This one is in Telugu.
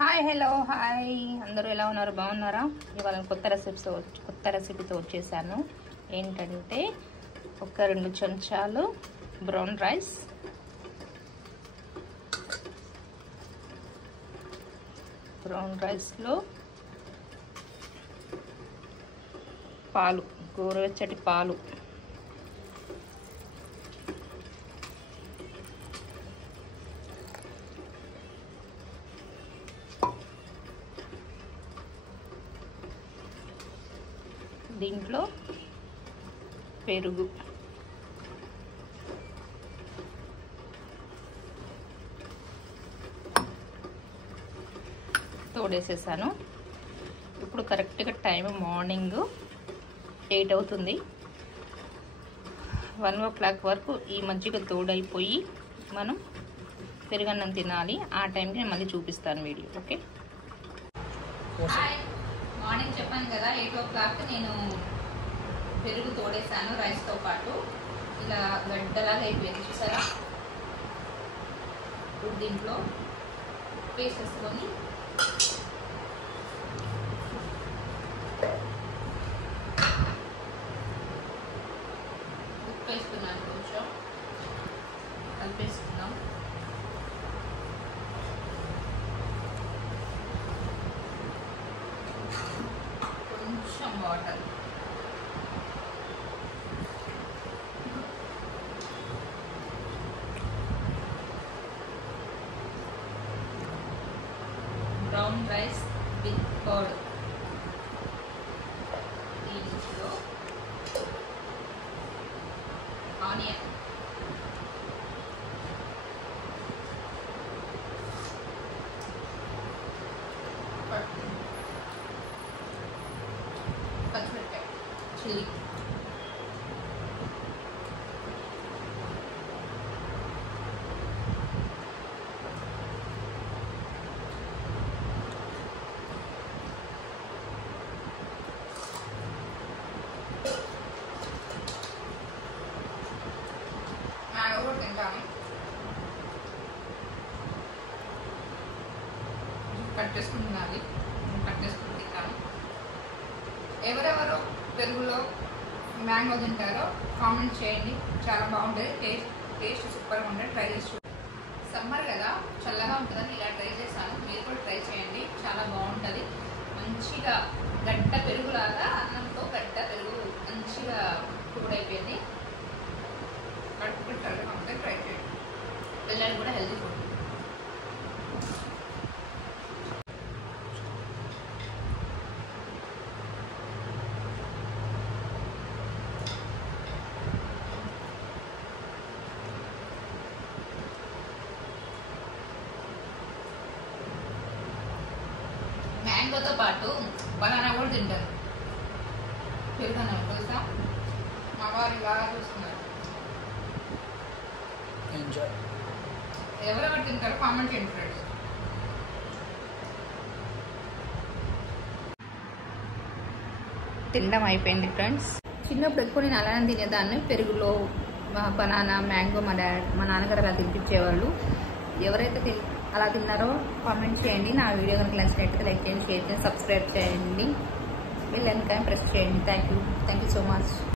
హాయ్ హలో హాయ్ అందరూ ఎలా ఉన్నారు? బాగున్నారా? ఇవాళ కొత్త రెసిపీతో వచ్చేసాను. ఏంటంటే ఒక 2 చెంచాలు బ్రౌన్ రైస్, లో పాలు, గోరువెచ్చటి పాలు, దీంట్లో పెరుగు, తోడేసేసాను. ఇప్పుడు కరెక్ట్గా టైం మార్నింగ్ 8 అవుతుంది. 1 o'clock వరకు ఈ మజ్జిగ తోడైపోయి మనం పెరుగన్నం తినాలి. ఆ టైంకి నేను మళ్ళీ చూపిస్తాను వీడియో. ఓకే, మార్నింగ్ చెప్పాను కదా 8 o'clock నేను పెరుగు తోడేసాను రైస్తో పాటు. ఇలా గడ్డలాగా అయిపోయింది చూసారా. ఇప్పుడు దీంట్లో వేసేసుకొని ఉప్పు వేసుకున్నాను, కొంచెం కలిపేసుకుందాం. కొంచెం water, brown rice with curd, దీంట్లో ఆనియన్, పచ్చిమిరపకాయ, చిల్లీ, మ్యాంగో తింటాను. కట్ చేసుకుని తినాలి, కట్ చేసుకుని తింటాను. ఎవరెవరు పెరుగులో మ్యాంగో తింటారో కామెంట్ చేయండి. చాలా బాగుంటుంది, టేస్ట్ సూపర్గా ఉంటుంది. ట్రై చేసి సమ్మర్ కదా, చల్లగా ఉంటుందని ఇలా ట్రై చేశాను. మీరు కూడా ట్రై చేయండి, చాలా బాగుంటుంది. మంచిగా గడ్డ పెరుగులాగా, అన్నంతో గడ్డ పెరుగు మంచిగా తోడైపోయింది. కడుపుకి చల్లగా ఉంటే ట్రై చేయండి. పిల్లలు కూడా హెల్తీ ఫుడ్. మ్యాంగోతో పాటు బనానా కూడా తింటారు. పెరుగన్నం తెలుసా, మా వారు ఇలా చూస్తున్నారు. ఎవరెవరు తింటారో కామెంట్ చేయండి ఫ్రెండ్స్. తినడం అయిపోయింది ఫ్రెండ్స్. చిన్నప్పుడు ఎక్కువ నేను అలానే తినేదాన్ని. పెరుగులో బనానా, మ్యాంగో మా నాన్నగారు అలా తినిపించేవాళ్ళు. ఎవరైతే అలా తిన్నారో కామెంట్ చేయండి. నా వీడియో కనుక నచ్చినట్లయితే లైక్ చేయండి, షేర్ చేయండి, సబ్స్క్రైబ్ చేయండి, బెల్ ఐకాన్ ప్రెస్ చేయండి. Thank you so much.